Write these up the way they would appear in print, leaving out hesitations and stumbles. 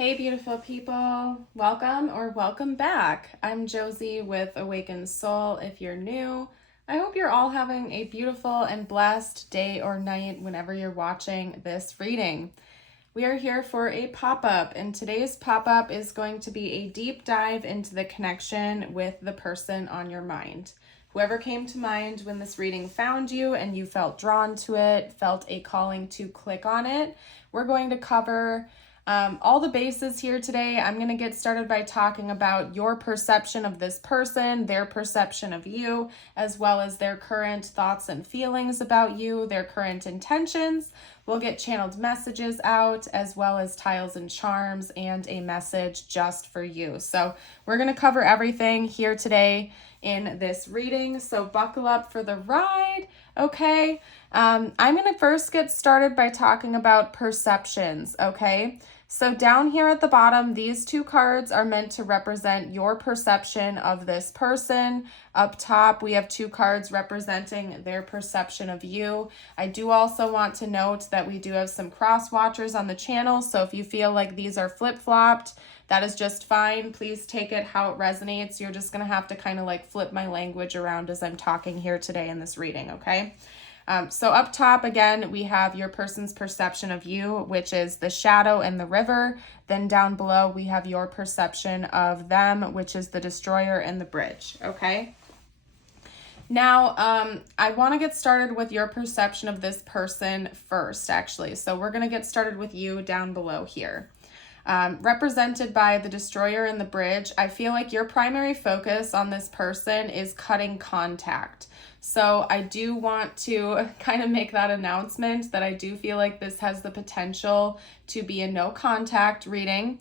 Hey, beautiful people. Welcome or welcome back. I'm Josie with Awakened Soul. If you're new, I hope you're all having a beautiful and blessed day or night whenever you're watching this reading. We are here for a pop-up, and today's pop-up is going to be a deep dive into the connection with the person on your mind. Whoever came to mind when this reading found you and you felt drawn to it, felt a calling to click on it, we're going to cover all the bases here today. I'm going to get started by talking about your perception of this person, their perception of you, as well as their current thoughts and feelings about you, their current intentions. We'll get channeled messages out, as well as tiles and charms and a message just for you. So we're going to cover everything here today in this reading. So buckle up for the ride. Okay. I'm going to first get started by talking about perceptions. Okay. So down here at the bottom, these two cards are meant to represent your perception of this person. Up top, we have two cards representing their perception of you. I do also want to note that we do have some cross watchers on the channel. So if you feel like these are flip-flopped, that is just fine. Please take it how it resonates. You're just going to have to kind of like flip my language around as I'm talking here today in this reading, okay? So up top, again, we have your person's perception of you, which is the shadow and the river. Then down below, we have your perception of them, which is the destroyer and the bridge, okay? Now, I want to get started with your perception of this person first, actually. So we're going to get started with you down below here. Represented by the destroyer and the bridge, I feel like your primary focus on this person is cutting contact. So I do want to kind of make that announcement that I do feel like this has the potential to be a no contact reading.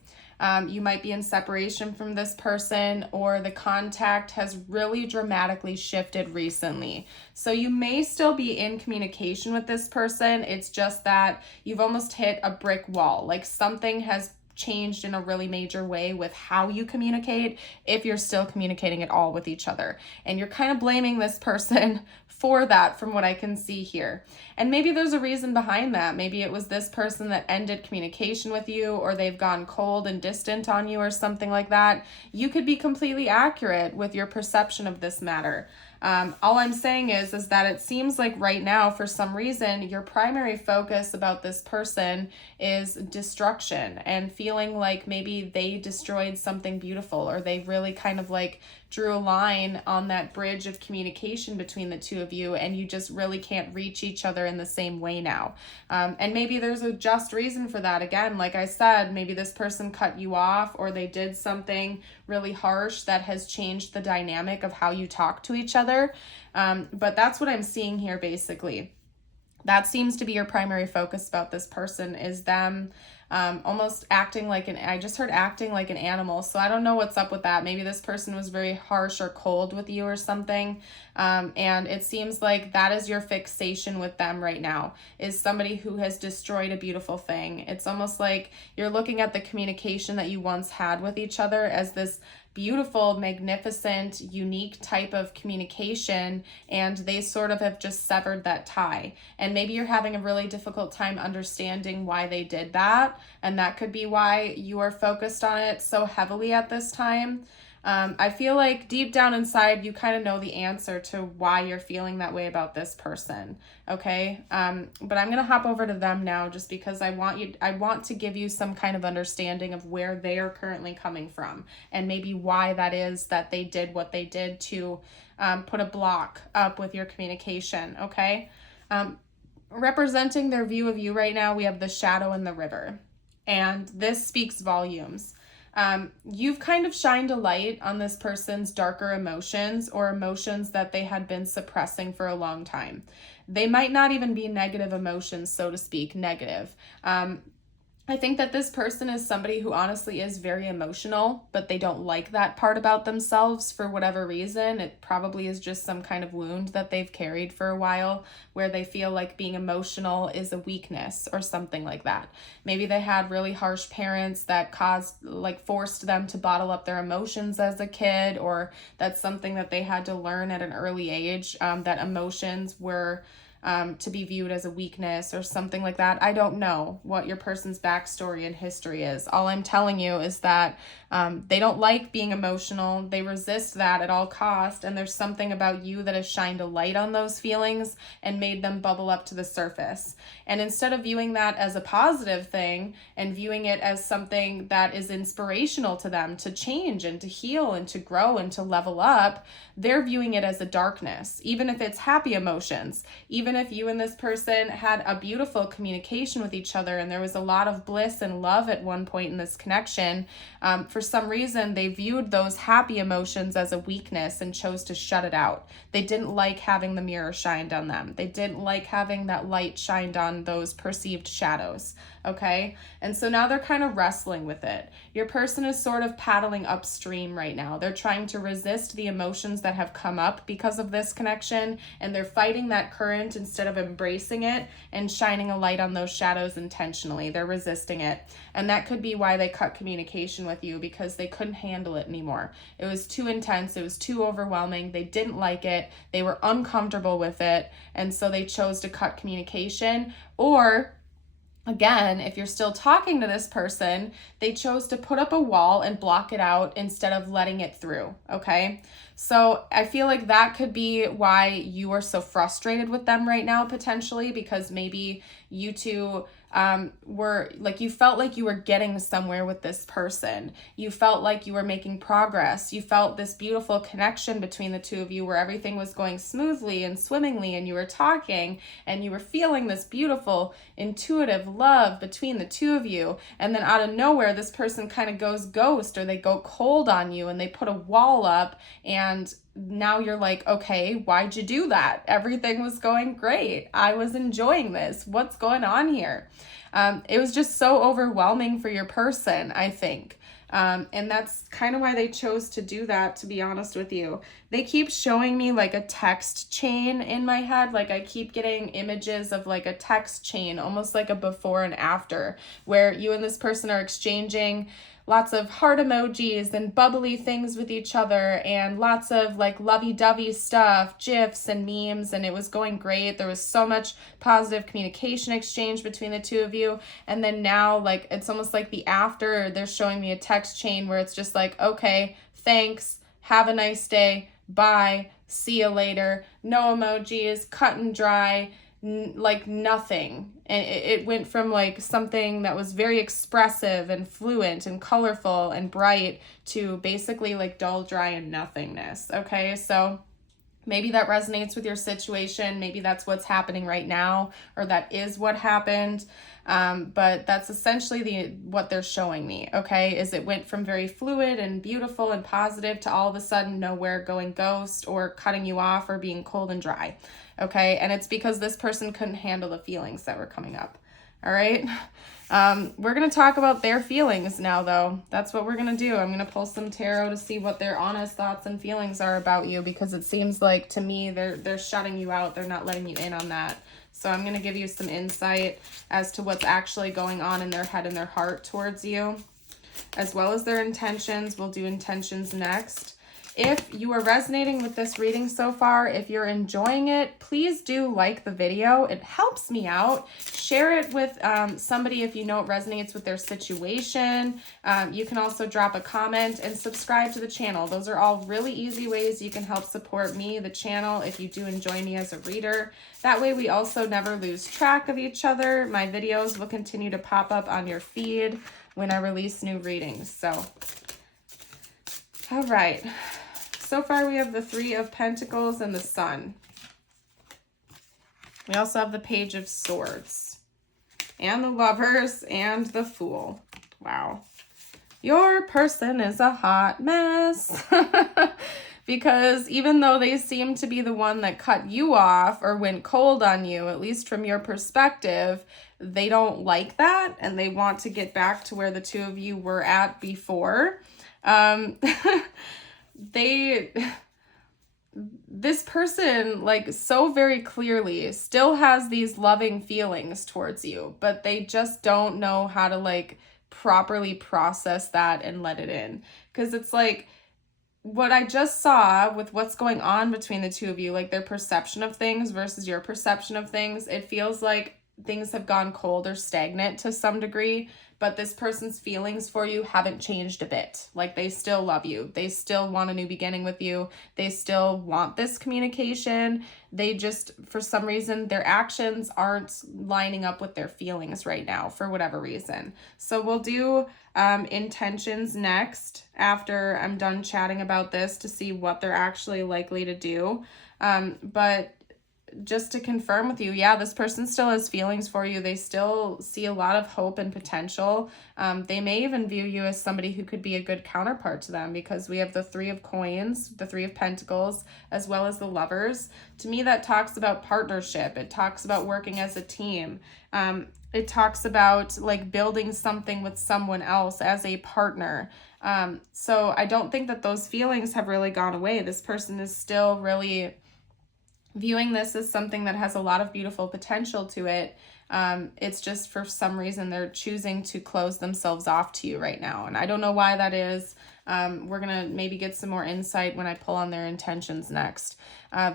You might be in separation from this person, or the contact has really dramatically shifted recently. So you may still be in communication with this person. It's just that you've almost hit a brick wall. Like something has changed in a really major way with how you communicate, if you're still communicating at all with each other. And you're kind of blaming this person for that from what I can see here. And maybe there's a reason behind that. Maybe it was this person that ended communication with you, or they've gone cold and distant on you or something like that. You could be completely accurate with your perception of this matter. All I'm saying is that it seems like right now, for some reason, your primary focus about this person is destruction and feeling like maybe they destroyed something beautiful, or they really kind of like drew a line on that bridge of communication between the two of you, and you just really can't reach each other in the same way now. And maybe there's a just reason for that. Again, like I said, maybe this person cut you off, or they did something really harsh that has changed the dynamic of how you talk to each other. But that's what I'm seeing here, basically. That seems to be your primary focus about this person, is them almost acting like I just heard acting like an animal. So I don't know what's up with that. Maybe this person was very harsh or cold with you or something. And it seems like that is your fixation with them right now, is somebody who has destroyed a beautiful thing. It's almost like you're looking at the communication that you once had with each other as this beautiful, magnificent, unique type of communication, and they sort of have just severed that tie. And maybe you're having a really difficult time understanding why they did that, and that could be why you are focused on it so heavily at this time. I feel like deep down inside, you kind of know the answer to why you're feeling that way about this person. Okay. But I'm going to hop over to them now, just because I want to give you some kind of understanding of where they are currently coming from, and maybe why that is that they did what they did to, put a block up with your communication. Okay. Representing their view of you right now, we have the shadow and the river, and this speaks volumes. You've kind of shined a light on this person's darker emotions, or emotions that they had been suppressing for a long time. They might not even be negative emotions, so to speak, negative. I think that this person is somebody who honestly is very emotional, but they don't like that part about themselves for whatever reason. It probably is just some kind of wound that they've carried for a while, where they feel like being emotional is a weakness or something like that. Maybe they had really harsh parents that forced them to bottle up their emotions as a kid, or that's something that they had to learn at an early age, that emotions were to be viewed as a weakness or something like that. I don't know what your person's backstory and history is. All I'm telling you is that they don't like being emotional. They resist that at all cost. And there's something about you that has shined a light on those feelings and made them bubble up to the surface. And instead of viewing that as a positive thing and viewing it as something that is inspirational to them to change and to heal and to grow and to level up, they're viewing it as a darkness, even if it's happy emotions, even if you and this person had a beautiful communication with each other and there was a lot of bliss and love at one point in this connection. For some reason, they viewed those happy emotions as a weakness and chose to shut it out. They didn't like having the mirror shined on them. They didn't like having that light shined on those perceived shadows. Okay. And so now they're kind of wrestling with it. Your person is sort of paddling upstream right now. They're trying to resist the emotions that have come up because of this connection, and they're fighting that current instead of embracing it and shining a light on those shadows intentionally. They're resisting it. And that could be why they cut communication with you, because they couldn't handle it anymore. It was too intense. It was too overwhelming. They didn't like it. They were uncomfortable with it. And so they chose to cut communication. Or again, if you're still talking to this person, they chose to put up a wall and block it out instead of letting it through, okay? So I feel like that could be why you are so frustrated with them right now, potentially, because maybe you two were like, you felt like you were getting somewhere with this person. You felt like you were making progress. You felt this beautiful connection between the two of you where everything was going smoothly and swimmingly, and you were talking and you were feeling this beautiful, intuitive love between the two of you. And then out of nowhere, this person kind of goes ghost, or they go cold on you and they put a wall up, and now you're like, okay, why'd you do that? Everything was going great. I was enjoying this. What's going on here? It was just so overwhelming for your person, I think. And that's kind of why they chose to do that, to be honest with you. They keep showing me like a text chain in my head. Like I keep getting images of like a text chain, almost like a before and after, where you and this person are exchanging lots of heart emojis and bubbly things with each other, and lots of like lovey-dovey stuff, GIFs and memes, and it was going great. There was so much positive communication exchange between the two of you. And then now, like, it's almost like the after, they're showing me a text chain where it's just like, okay, thanks, have a nice day, bye, see you later, no emojis, cut and dry, like nothing. And it went from like something that was very expressive and fluent and colorful and bright to basically like dull, dry, and nothingness. Okay, so maybe that resonates with your situation. Maybe that's what's happening right now, or that is what happened. But that's essentially what they're showing me, okay, is it went from very fluid and beautiful and positive to all of a sudden nowhere, going ghost or cutting you off or being cold and dry, okay? And it's because this person couldn't handle the feelings that were coming up, all right? We're going to talk about their feelings now, though. That's what we're going to do. I'm going to pull some tarot to see what their honest thoughts and feelings are about you, because it seems like to me they're shutting you out. They're not letting you in on that. So I'm going to give you some insight as to what's actually going on in their head and their heart towards you, as well as their intentions. We'll do intentions next. If you are resonating with this reading so far, if you're enjoying it, please do like the video. It helps me out. Share it with somebody if you know it resonates with their situation. You can also drop a comment and subscribe to the channel. Those are all really easy ways you can help support me, the channel, if you do enjoy me as a reader. That way we also never lose track of each other. My videos will continue to pop up on your feed when I release new readings. So, all right. So far, we have the Three of Pentacles and the Sun. We also have the Page of Swords and the Lovers and the Fool. Wow. Your person is a hot mess. Because even though they seem to be the one that cut you off or went cold on you, at least from your perspective, they don't like that and they want to get back to where the two of you were at before. This person, like, so very clearly still has these loving feelings towards you, but they just don't know how to, like, properly process that and let it in. Because it's like, what I just saw with what's going on between the two of you, like their perception of things versus your perception of things, it feels like things have gone cold or stagnant to some degree, but this person's feelings for you haven't changed a bit. Like they still love you. They still want a new beginning with you. They still want this communication. They just, for some reason, their actions aren't lining up with their feelings right now for whatever reason. So we'll do intentions next after I'm done chatting about this to see what they're actually likely to do. But just to confirm with you, yeah, this person still has feelings for you. They still see a lot of hope and potential. They may even view you as somebody who could be a good counterpart to them, because we have the Three of Coins, the Three of Pentacles, as well as the Lovers. To me, that talks about partnership. It talks about working as a team. It talks about like building something with someone else as a partner. So I don't think that those feelings have really gone away. This person is still really viewing this as something that has a lot of beautiful potential to it. It's just for some reason they're choosing to close themselves off to you right now. And I don't know why that is. We're going to maybe get some more insight when I pull on their intentions next.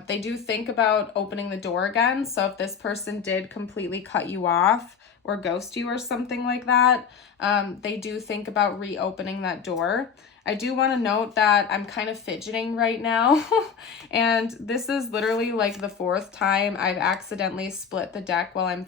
They do think about opening the door again. So if this person did completely cut you off or ghost you or something like that, they do think about reopening that door. I do want to note that I'm kind of fidgeting right now. And this is literally like the 4th time I've accidentally split the deck while I'm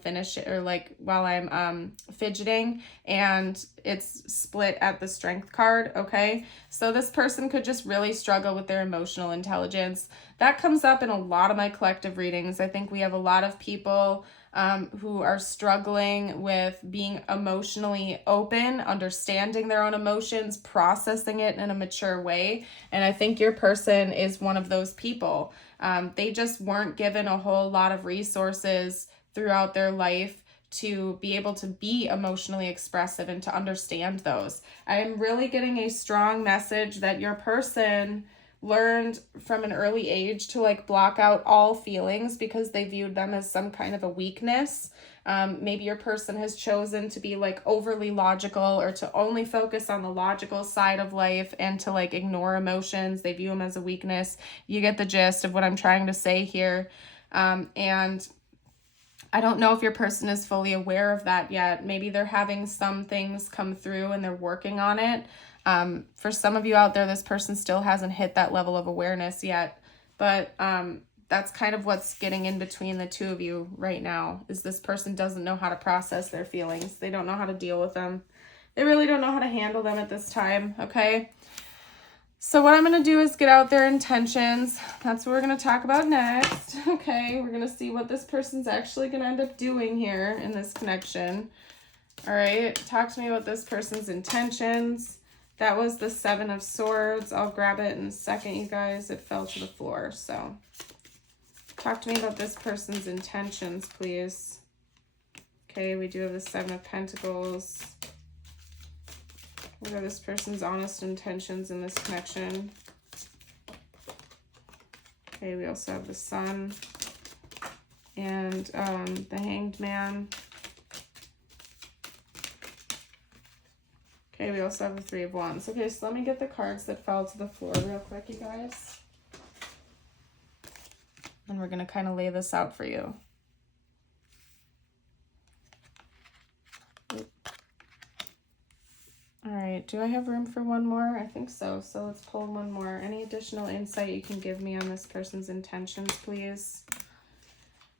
while I'm fidgeting, and it's split at the Strength card, okay? So this person could just really struggle with their emotional intelligence. That comes up in a lot of my collective readings. I think we have a lot of people who are struggling with being emotionally open, understanding their own emotions, processing it in a mature way. And I think your person is one of those people. They just weren't given a whole lot of resources throughout their life to be able to be emotionally expressive and to understand those. I am really getting a strong message that your person learned from an early age to like block out all feelings because they viewed them as some kind of a weakness. Maybe your person has chosen to be like overly logical, or to only focus on the logical side of life and to like ignore emotions. They view them as a weakness. You get the gist of what I'm trying to say here. And I don't know if your person is fully aware of that yet. Maybe they're having some things come through and they're working on it. For some of you out there, this person still hasn't hit that level of awareness yet, but that's kind of what's getting in between the two of you right now, is this person doesn't know how to process their feelings. They don't know how to deal with them. They really don't know how to handle them at this time, okay? So what I'm going to do is get out their intentions. That's what we're going to talk about next, okay? We're going to see what this person's actually going to end up doing here in this connection. All right, talk to me about this person's intentions. That was the 7 of Swords. I'll grab it in a second, you guys. It fell to the floor. So talk to me about this person's intentions, please. Okay, we do have the 7 of Pentacles. What are this person's honest intentions in this connection? Okay, we also have the Sun and the Hanged Man. Okay, we also have the 3 of Wands. Okay, so let me get the cards that fell to the floor real quick, you guys. And we're going to kind of lay this out for you. All right, do I have room for one more? I think so. So let's pull one more. Any additional insight you can give me on this person's intentions, please?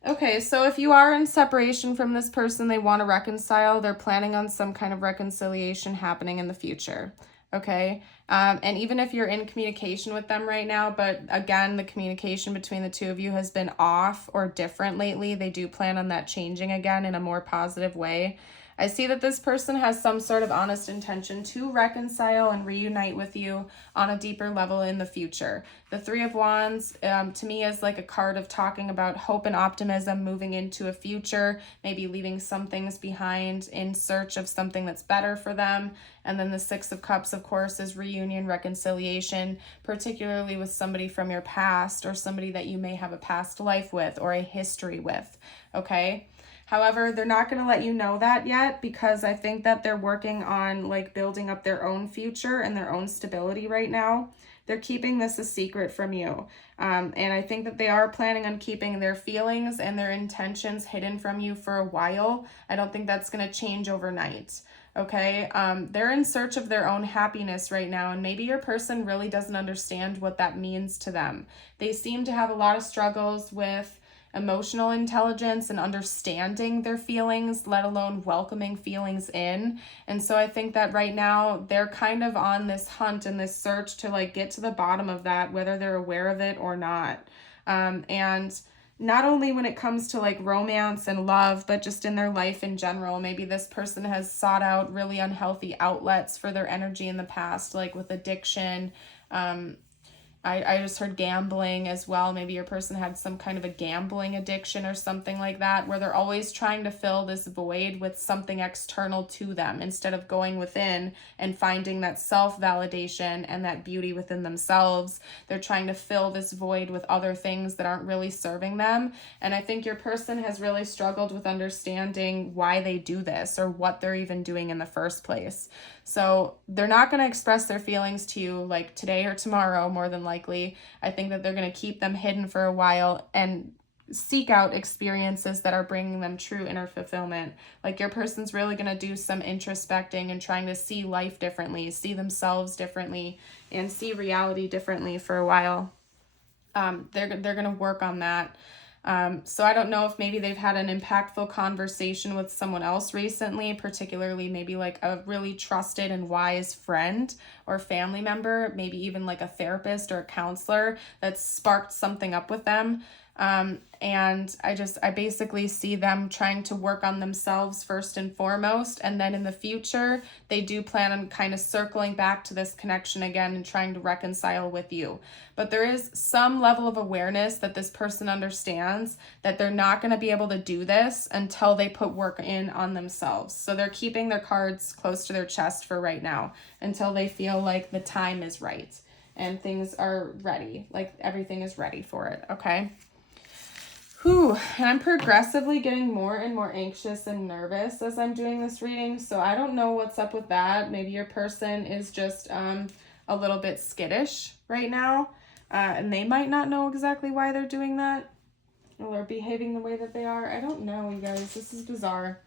Okay, so if you are in separation from this person, they want to reconcile. They're planning on some kind of reconciliation happening in the future, okay? And even if you're in communication with them right now, but again, the communication between the two of you has been off or different lately, they do plan on that changing again in a more positive way. I see that this person has some sort of honest intention to reconcile and reunite with you on a deeper level in the future. The 3 of Wands, to me, is like a card of talking about hope and optimism moving into a future, maybe leaving some things behind in search of something that's better for them. And then the 6 of Cups, of course, is reunion, reconciliation, particularly with somebody from your past or somebody that you may have a past life with or a history with, okay? However, they're not going to let you know that yet, because I think that they're working on like building up their own future and their own stability right now. they're keeping this a secret from you. And I think that they are planning on keeping their feelings and their intentions hidden from you for a while. I don't think that's going to change overnight. Okay, they're in search of their own happiness right now, and maybe your person really doesn't understand what that means to them. They seem to have a lot of struggles with emotional intelligence and understanding their feelings, let alone welcoming feelings in. And so I think that right now they're kind of on this hunt and this search to like get to the bottom of that, whether they're aware of it or not. And not only when it comes to like romance and love, but just in their life in general. Maybe this person has sought out really unhealthy outlets for their energy in the past, like with addiction. I just heard gambling as well. Maybe your person had some kind of a gambling addiction or something like that, where they're always trying to fill this void with something external to them instead of going within and finding that self-validation and that beauty within themselves. They're trying to fill this void with other things that aren't really serving them. And I think your person has really struggled with understanding why they do this or what they're even doing in the first place. So they're not going to express their feelings to you like today or tomorrow, more than likely. I think that they're going to keep them hidden for a while and seek out experiences that are bringing them true inner fulfillment. Like your person's really going to do some introspecting and trying to see life differently, see themselves differently, and see reality differently for a while. They're going to work on that. So I don't know if maybe they've had an impactful conversation with someone else recently, particularly maybe like a really trusted and wise friend or family member, maybe even like a therapist or a counselor that sparked something up with them. And I basically see them trying to work on themselves first and foremost. And then in the future, they do plan on kind of circling back to this connection again and trying to reconcile with you. But there is some level of awareness that this person understands that they're not going to be able to do this until they put work in on themselves. So they're keeping their cards close to their chest for right now until they feel like the time is right and things are ready, like everything is ready for it. Okay. And I'm progressively getting more and more anxious and nervous as I'm doing this reading. So I don't know what's up with that. Maybe your person is just a little bit skittish right now. And they might not know exactly why they're doing that. Or they're behaving the way that they are. I don't know, you guys. This is bizarre.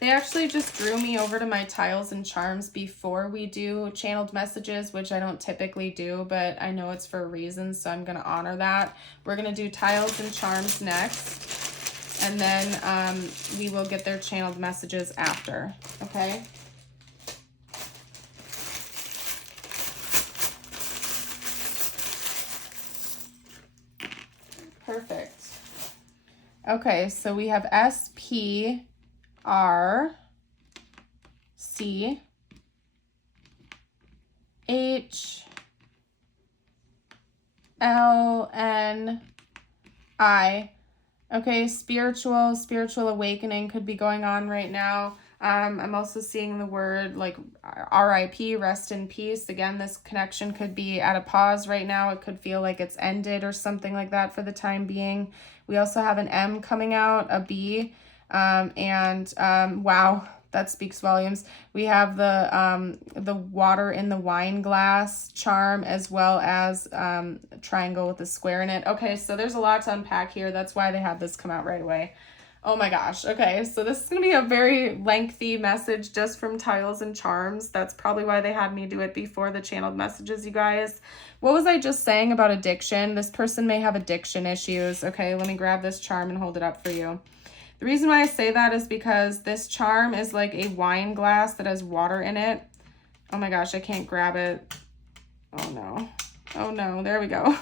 They actually just drew me over to my tiles and charms before we do channeled messages, which I don't typically do, but I know it's for a reason, so I'm going to honor that. We're going to do tiles and charms next, and then we will get their channeled messages after, okay? Perfect. Okay, so we have SP R C H L N I. Okay, spiritual awakening could be going on right now. I'm also seeing the word like RIP, rest in peace. Again, this connection could be at a pause right now. It could feel like it's ended or something like that for the time being. We also have an M coming out, a B. Wow, that speaks volumes. We have the water in the wine glass charm, as well as a triangle with a square in it. Okay, so there's a lot to unpack here. That's why they had this come out right away. Oh my gosh. Okay, so this is going to be a very lengthy message just from tiles and charms. That's probably why they had me do it before the channeled messages, you guys. What was I just saying about addiction? This person may have addiction issues. Okay, let me grab this charm and hold it up for you. The reason why I say that is because this charm is like a wine glass that has water in it. Oh my gosh, I can't grab it. Oh no. Oh no, there we go.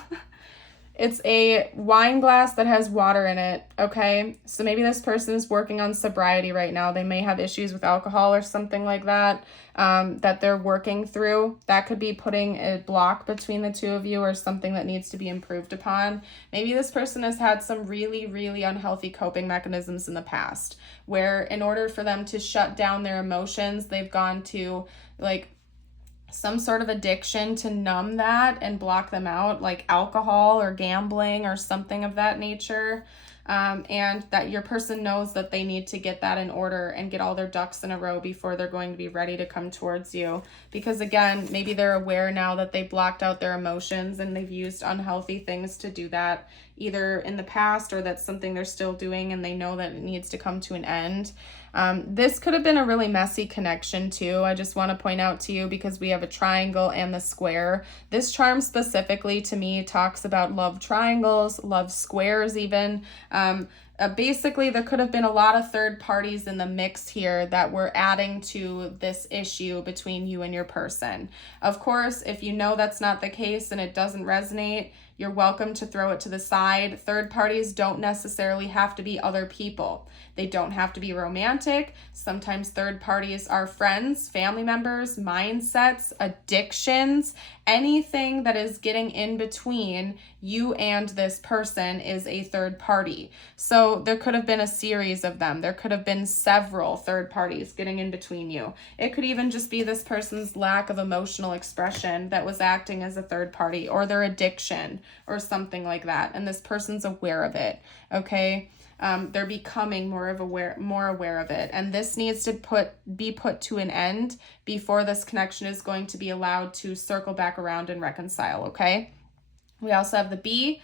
It's a wine glass that has water in it, okay? So maybe this person is working on sobriety right now. They may have issues with alcohol or something like that, that they're working through. That could be putting a block between the two of you or something that needs to be improved upon. Maybe this person has had some really, really unhealthy coping mechanisms in the past, where in order for them to shut down their emotions, they've gone to like some sort of addiction to numb that and block them out, like alcohol or gambling or something of that nature. and that your person knows that they need to get that in order and get all their ducks in a row before they're going to be ready to come towards you. Because again, maybe they're aware now that they blocked out their emotions and they've used unhealthy things to do that, either in the past or that's something they're still doing and they know that it needs to come to an end. This could have been a really messy connection too. I just want to point out to you, because we have a triangle and the square. This charm specifically to me talks about love triangles, love squares even. Basically, there could have been a lot of third parties in the mix here that were adding to this issue between you and your person. Of course, if you know that's not the case and it doesn't resonate, you're welcome to throw it to the side. Third parties don't necessarily have to be other people. They don't have to be romantic. Sometimes third parties are friends, family members, mindsets, addictions. Anything that is getting in between you and this person is a third party. So there could have been a series of them. There could have been several third parties getting in between you. It could even just be this person's lack of emotional expression that was acting as a third party, or their addiction or something like that. And this person's aware of it, okay? They're becoming more aware of it. And this needs to be put to an end before this connection is going to be allowed to circle back around and reconcile, okay? We also have the B.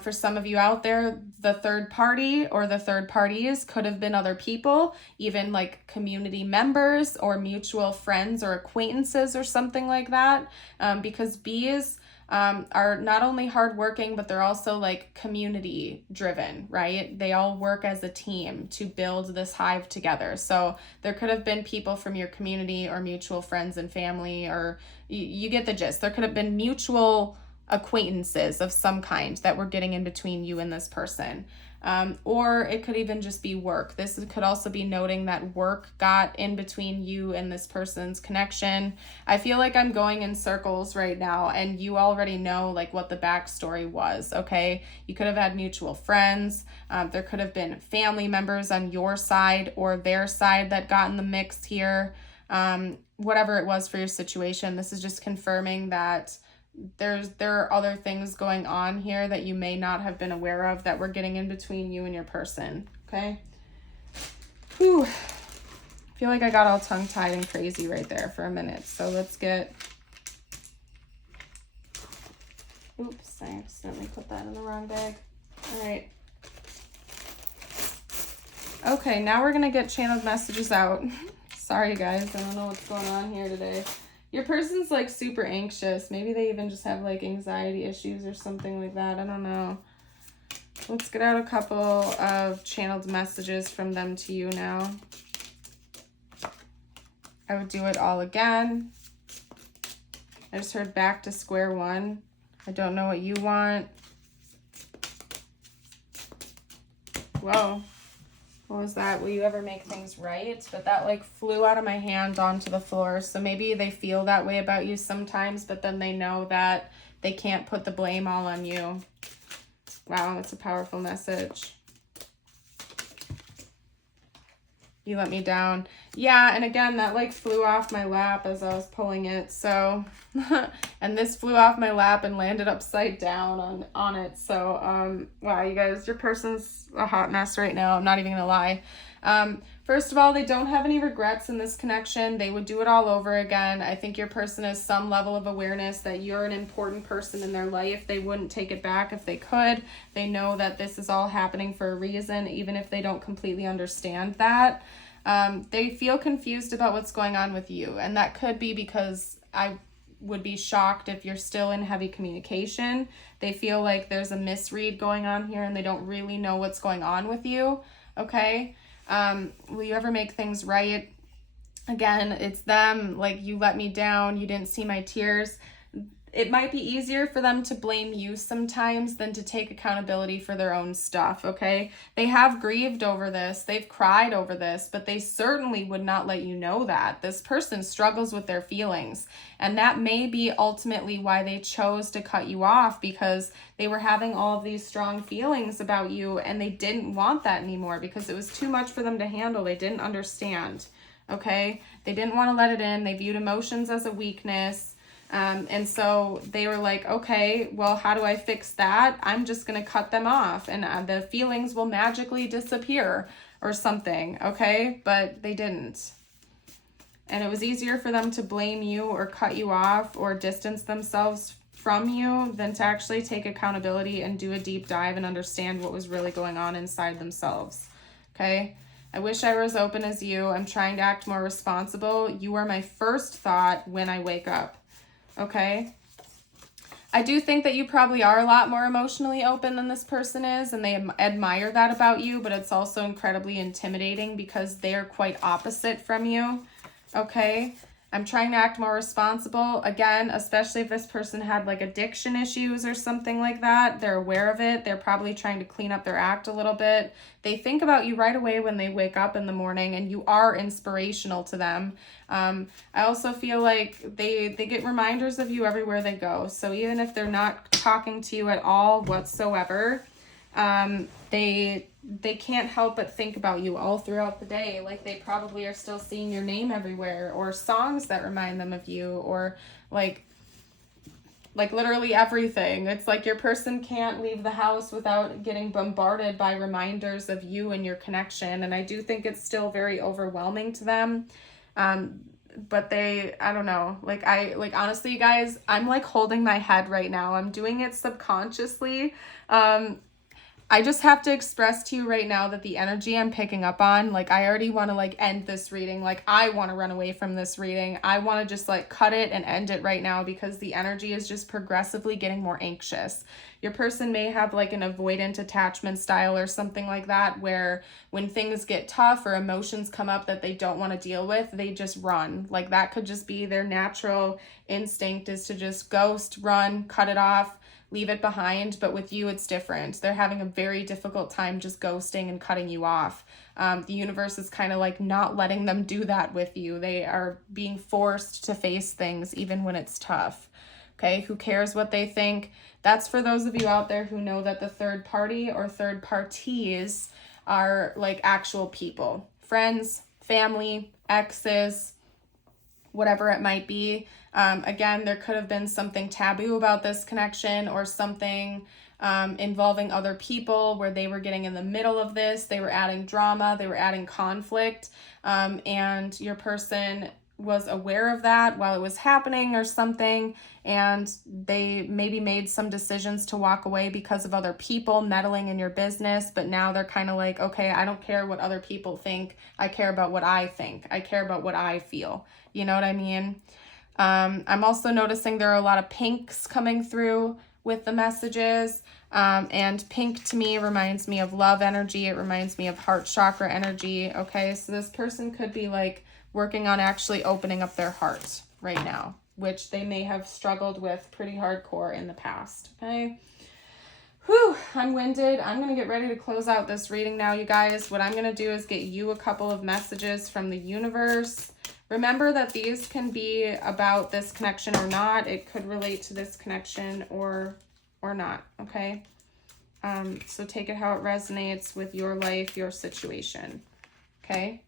For some of you out there, the third party or the third parties could have been other people, even like community members or mutual friends or acquaintances or something like that, because Bs are not only hardworking, but they're also like community driven, right? They all work as a team to build this hive together. So there could have been people from your community or mutual friends and family, or you get the gist. There could have been mutual acquaintances of some kind that were getting in between you and this person. Or it could even just be work. This could also be noting that work got in between you and this person's connection. I feel like I'm going in circles right now, and you already know like what the backstory was, okay? You could have had mutual friends. There could have been family members on your side or their side that got in the mix here. Whatever it was for your situation, this is just confirming that there are other things going on here that you may not have been aware of that were getting in between you and your person, okay? Whew. I feel like I got all tongue-tied and crazy right there for a minute. So let's get... Oops, I accidentally put that in the wrong bag. All right. Okay, now we're going to get channeled messages out. Sorry, guys. I don't know what's going on here today. Your person's like super anxious. Maybe they even just have like anxiety issues or something like that. I don't know. Let's get out a couple of channeled messages from them to you now. I would do it all again. I just heard back to square one. I don't know what you want. Whoa. What was that? Will you ever make things right? But that like flew out of my hand onto the floor. So maybe they feel that way about you sometimes, but then they know that they can't put the blame all on you. Wow, that's a powerful message. You let me down. Yeah, and again, that like flew off my lap as I was pulling it. So, and this flew off my lap and landed upside down on it. So, wow, you guys, your person's a hot mess right now. I'm not even gonna lie. First of all, they don't have any regrets in this connection. They would do it all over again. I think your person has some level of awareness that you're an important person in their life. They wouldn't take it back if they could. They know that this is all happening for a reason, even if they don't completely understand that. They feel confused about what's going on with you. And that could be because I would be shocked if you're still in heavy communication. They feel like there's a misread going on here and they don't really know what's going on with you. Okay. Will you ever make things right? Again, it's them. Like, you let me down. You didn't see my tears. It might be easier for them to blame you sometimes than to take accountability for their own stuff, okay? They have grieved over this. They've cried over this, but they certainly would not let you know that. This person struggles with their feelings, and that may be ultimately why they chose to cut you off, because they were having all of these strong feelings about you, and they didn't want that anymore because it was too much for them to handle. They didn't understand, okay? They didn't want to let it in. They viewed emotions as a weakness. And so they were like, okay, well, how do I fix that? I'm just going to cut them off and the feelings will magically disappear or something, okay? But they didn't. And it was easier for them to blame you or cut you off or distance themselves from you than to actually take accountability and do a deep dive and understand what was really going on inside themselves, okay? I wish I were as open as you. I'm trying to act more responsible. You are my first thought when I wake up, okay? I do think that you probably are a lot more emotionally open than this person is, and they admire that about you, but it's also incredibly intimidating because they are quite opposite from you, okay? I'm trying to act more responsible. Again, especially if this person had like addiction issues or something like that, they're aware of it. They're probably trying to clean up their act a little bit. They think about you right away when they wake up in the morning, and you are inspirational to them. I also feel like they get reminders of you everywhere they go. So even if they're not talking to you at all whatsoever, they can't help but think about you all throughout the day. Like they probably are still seeing your name everywhere, or songs that remind them of you, or like literally everything. It's like your person can't leave the house without getting bombarded by reminders of you and your connection. And I do think it's still very overwhelming to them. But I don't know, honestly, you guys, I'm like holding my head right now. I'm doing it subconsciously. I just have to express to you right now that the energy I'm picking up on, like, I already want to, like, end this reading. Like, I want to run away from this reading. I want to just, like, cut it and end it right now because the energy is just progressively getting more anxious. Your person may have, like, an avoidant attachment style or something like that, where when things get tough or emotions come up that they don't want to deal with, they just run. Like, that could just be their natural instinct, is to just ghost, run, cut it off, leave it behind. But with you, it's different. They're having a very difficult time just ghosting and cutting you off. The universe is kind of like not letting them do that with you. They are being forced to face things even when it's tough. Okay, who cares what they think? That's for those of you out there who know that the third party or third parties are like actual people, friends, family, exes, whatever it might be. Again, there could have been something taboo about this connection, or something involving other people where they were getting in the middle of this. They were adding drama, they were adding conflict, and your person was aware of that while it was happening or something, and they maybe made some decisions to walk away because of other people meddling in your business. But now they're kind of like, okay, I don't care what other people think. I care about what I think. I care about what I feel. You know what I mean? I'm also noticing there are a lot of pinks coming through with the messages. And pink to me reminds me of love energy. It reminds me of heart chakra energy. Okay, so this person could be like working on actually opening up their heart right now, which they may have struggled with pretty hardcore in the past. Okay. Whew, I'm winded. I'm going to get ready to close out this reading now, you guys. What I'm going to do is get you a couple of messages from the universe. Remember that these can be about this connection or not. It could relate to this connection or not, okay? So take it how it resonates with your life, your situation, okay?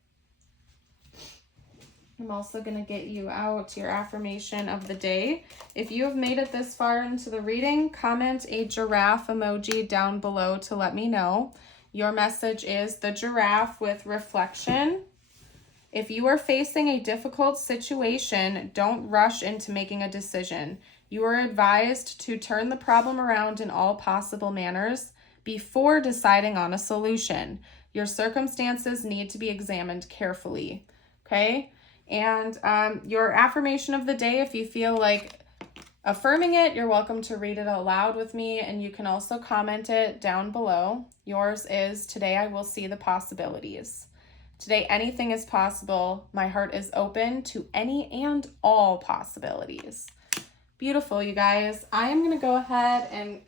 I'm also going to get you out your affirmation of the day. If you have made it this far into the reading, comment a giraffe emoji down below to let me know. Your message is the giraffe with reflection. If you are facing a difficult situation, don't rush into making a decision. You are advised to turn the problem around in all possible manners before deciding on a solution. Your circumstances need to be examined carefully, okay? And your affirmation of the day, if you feel like affirming it, you're welcome to read it out loud with me, and you can also comment it down below. Yours is, today I will see the possibilities. Today, anything is possible. My heart is open to any and all possibilities. Beautiful, you guys. I am going to go ahead and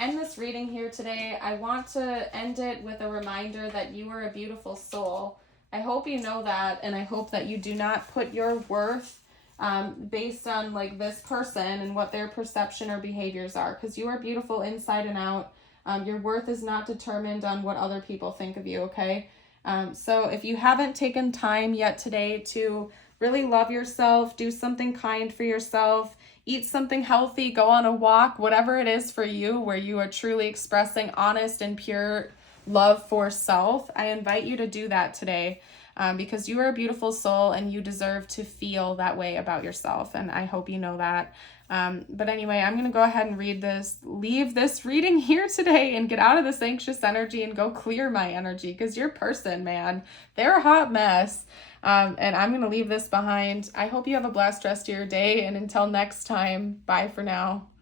end this reading here today. I want to end it with a reminder that you are a beautiful soul. I hope you know that, and I hope that you do not put your worth based on like this person and what their perception or behaviors are, because you are beautiful inside and out. Your worth is not determined on what other people think of you, okay? So if you haven't taken time yet today to Really love yourself, do something kind for yourself, eat something healthy, go on a walk, whatever it is for you, where you are truly expressing honest and pure love for self. I invite you to do that today. Because you are a beautiful soul and you deserve to feel that way about yourself. And I hope you know that. But anyway, I'm going to go ahead and leave this reading here today and get out of this anxious energy and go clear my energy, because your person, man, they're a hot mess. And I'm going to leave this behind. I hope you have a blessed rest of your day. And until next time, bye for now.